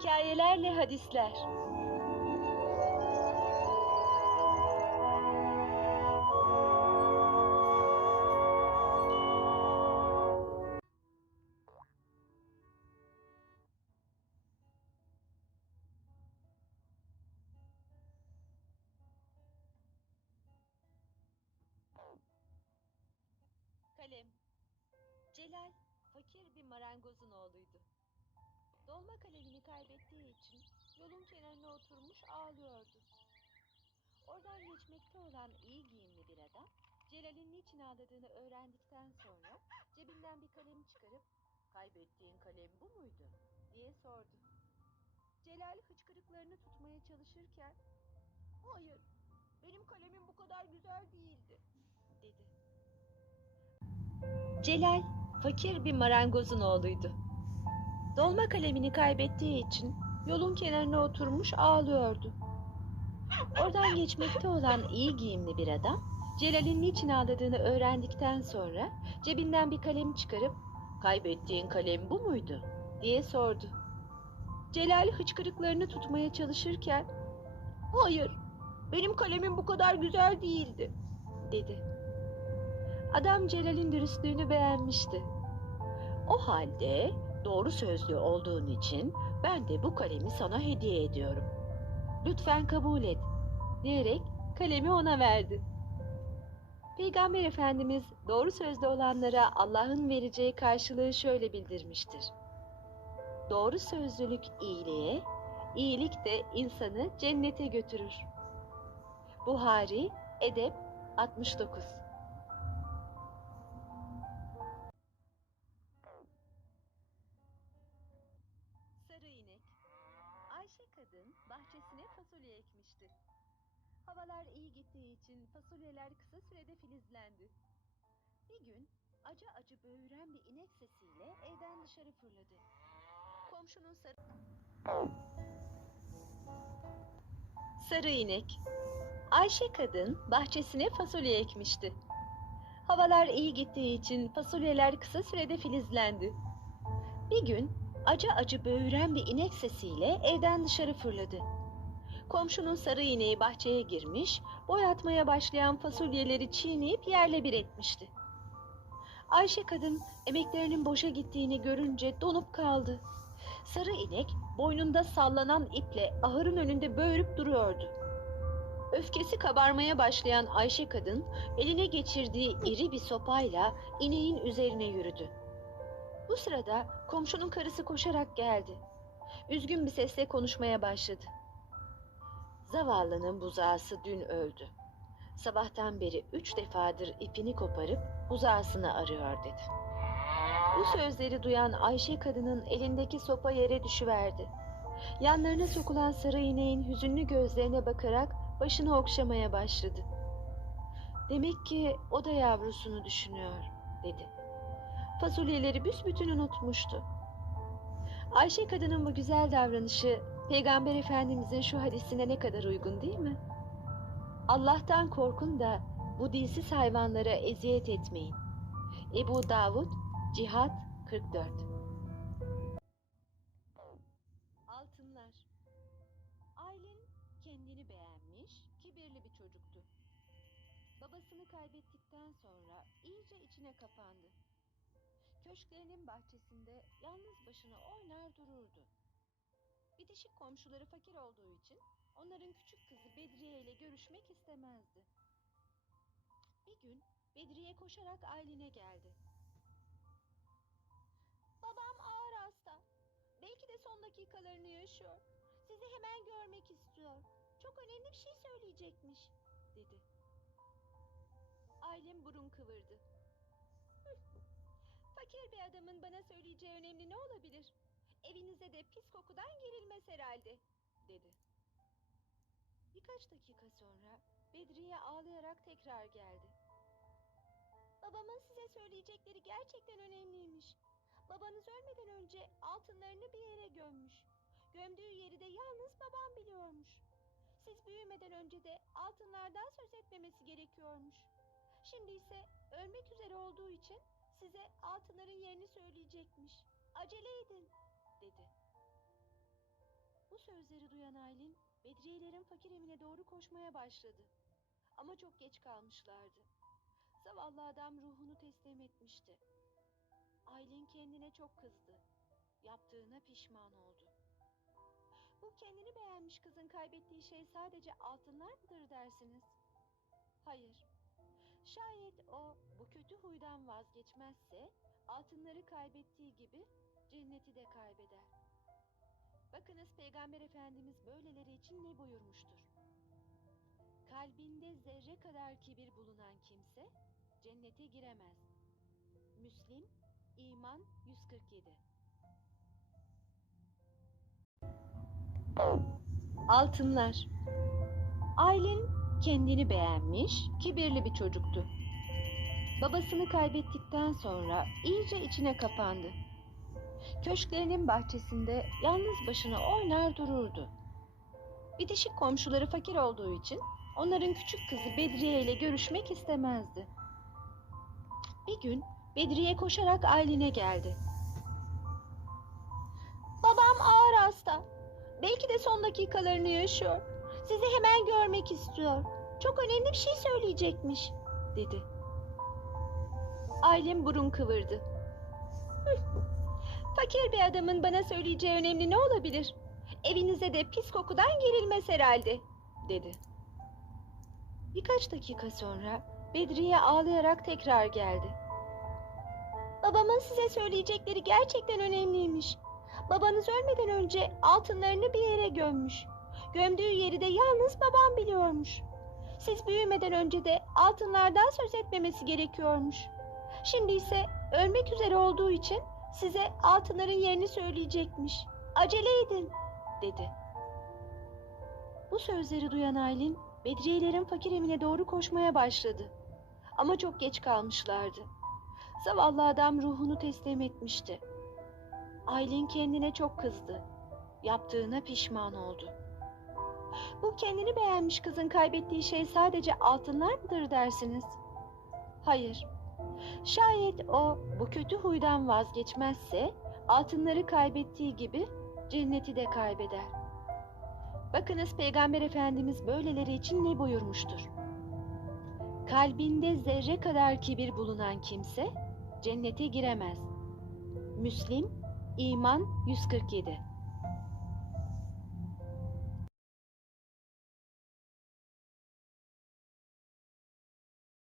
Hikayelerle hadisler. Kalem Celal fakir bir marangozun oğluydu. Dolma kalemini kaybettiği için yolun kenarına oturmuş ağlıyordu. Oradan geçmekte olan iyi giyimli bir adam, Celal'in niçin ağladığını öğrendikten sonra cebinden bir kalem çıkarıp "Kaybettiğin kalem bu muydu?" diye sordu. Celal hıçkırıklarını tutmaya çalışırken "Hayır, benim kalemim bu kadar güzel değildi." dedi. Celal fakir bir marangozun oğluydu. Dolma kalemini kaybettiği için yolun kenarına oturmuş ağlıyordu. Oradan geçmekte olan iyi giyimli bir adam, Celal'in niçin ağladığını öğrendikten sonra cebinden bir kalem çıkarıp "Kaybettiğin kalem bu muydu?" diye sordu. Celal hıçkırıklarını tutmaya çalışırken "Hayır, benim kalemim bu kadar güzel değildi." dedi. Adam Celal'in dürüstlüğünü beğenmişti. O halde doğru sözlü olduğun için ben de bu kalemi sana hediye ediyorum. Lütfen kabul et diyerek kalemi ona verdi. Peygamber Efendimiz doğru sözlü olanlara Allah'ın vereceği karşılığı şöyle bildirmiştir. Doğru sözlülük iyiliğe, iyilik de insanı cennete götürür. Buhari, Edep 69 kadın bahçesine fasulye ekmişti. Havalar iyi gittiği için fasulyeler kısa sürede filizlendi. Bir gün acı acı böğüren bir inek sesiyle evden dışarı fırladı. Komşunun sarı... Sarı inek. Ayşe kadın bahçesine fasulye ekmişti. Havalar iyi gittiği için fasulyeler kısa sürede filizlendi. Bir gün acı acı böğüren bir inek sesiyle evden dışarı fırladı. Komşunun sarı ineği bahçeye girmiş, boyatmaya başlayan fasulyeleri çiğneyip yerle bir etmişti. Ayşe kadın emeklerinin boşa gittiğini görünce donup kaldı. Sarı inek boynunda sallanan iple ahırın önünde böğürüp duruyordu. Öfkesi kabarmaya başlayan Ayşe kadın eline geçirdiği iri bir sopayla ineğin üzerine yürüdü. Bu sırada komşunun karısı koşarak geldi. Üzgün bir sesle konuşmaya başladı. Zavallının buzağısı dün öldü. Sabahtan beri üç defadır ipini koparıp buzağısını arıyor dedi. Bu sözleri duyan Ayşe kadının elindeki sopa yere düşüverdi. Yanlarına sokulan sarı ineğin hüzünlü gözlerine bakarak başını okşamaya başladı. Demek ki o da yavrusunu düşünüyor dedi fasulyeleri büsbütün unutmuştu. Ayşe kadının bu güzel davranışı Peygamber Efendimizin şu hadisine ne kadar uygun değil mi? Allah'tan korkun da bu dilsiz hayvanlara eziyet etmeyin. Ebu Davud Cihat 44 Altınlar Aylin kendini beğenmiş, kibirli bir çocuktu. Babasını kaybettikten sonra iyice içine kapandı. Köşklerinin bahçesinde yalnız başına oynar dururdu. Bitişik komşuları fakir olduğu için onların küçük kızı Bedriye ile görüşmek istemezdi. Bir gün Bedriye koşarak Aylin'e geldi. Babam ağır hasta. Belki de son dakikalarını yaşıyor. Sizi hemen görmek istiyor. Çok önemli bir şey söyleyecekmiş, dedi. Aylin burun kıvırdı. Fakir bir adamın bana söyleyeceği önemli ne olabilir? Evinize de pis kokudan girilmez herhalde, dedi. Birkaç dakika sonra Bedriye ağlayarak tekrar geldi. Babamın size söyleyecekleri gerçekten önemliymiş. Babanız ölmeden önce altınlarını bir yere gömmüş. Gömdüğü yeri de yalnız babam biliyormuş. Siz büyümeden önce de altınlardan söz etmemesi gerekiyormuş. Şimdi ise ölmek üzere olduğu için size altınların yerini söyleyecekmiş. Acele edin, dedi. Bu sözleri duyan Aylin, Bedriyelerin fakir evine doğru koşmaya başladı. Ama çok geç kalmışlardı. Zavallı adam ruhunu teslim etmişti. Aylin kendine çok kızdı. Yaptığına pişman oldu. Bu kendini beğenmiş kızın kaybettiği şey sadece altınlar mıdır dersiniz? Hayır. Şayet o bu kötü huydan vazgeçmezse altınları kaybettiği gibi cenneti de kaybeder. Bakınız Peygamber Efendimiz böyleleri için ne buyurmuştur? Kalbinde zerre kadar kibir bulunan kimse cennete giremez. Müslim, İman 147 Altınlar Aylin kendini beğenmiş, kibirli bir çocuktu. Babasını kaybettikten sonra iyice içine kapandı. Köşklerinin bahçesinde yalnız başına oynar dururdu. Bitişik komşuları fakir olduğu için onların küçük kızı Bedriye ile görüşmek istemezdi. Bir gün Bedriye koşarak Aylin'e geldi. Babam ağır hasta. Belki de son dakikalarını yaşıyor. Sizi hemen görmek istiyor. Çok önemli bir şey söyleyecekmiş, dedi. Aylin burun kıvırdı. "Hıh, Fakir bir adamın bana söyleyeceği önemli ne olabilir? Evinize de pis kokudan girilmez herhalde, dedi. Birkaç dakika sonra Bedriye ağlayarak tekrar geldi. Babamın size söyleyecekleri gerçekten önemliymiş. Babanız ölmeden önce altınlarını bir yere gömmüş. Gömdüğü yeri de yalnız babam biliyormuş. Siz büyümeden önce de altınlardan söz etmemesi gerekiyormuş. Şimdi ise ölmek üzere olduğu için size altınların yerini söyleyecekmiş. Acele edin, dedi. Bu sözleri duyan Aylin, Bedriyelerin fakir evine doğru koşmaya başladı. Ama çok geç kalmışlardı. Zavallı adam ruhunu teslim etmişti. Aylin kendine çok kızdı. Yaptığına pişman oldu. Bu kendini beğenmiş kızın kaybettiği şey sadece altınlar mıdır dersiniz? Hayır. Şayet o bu kötü huydan vazgeçmezse altınları kaybettiği gibi cenneti de kaybeder. Bakınız Peygamber Efendimiz böyleleri için ne buyurmuştur? Kalbinde zerre kadar kibir bulunan kimse cennete giremez. Müslim, İman 147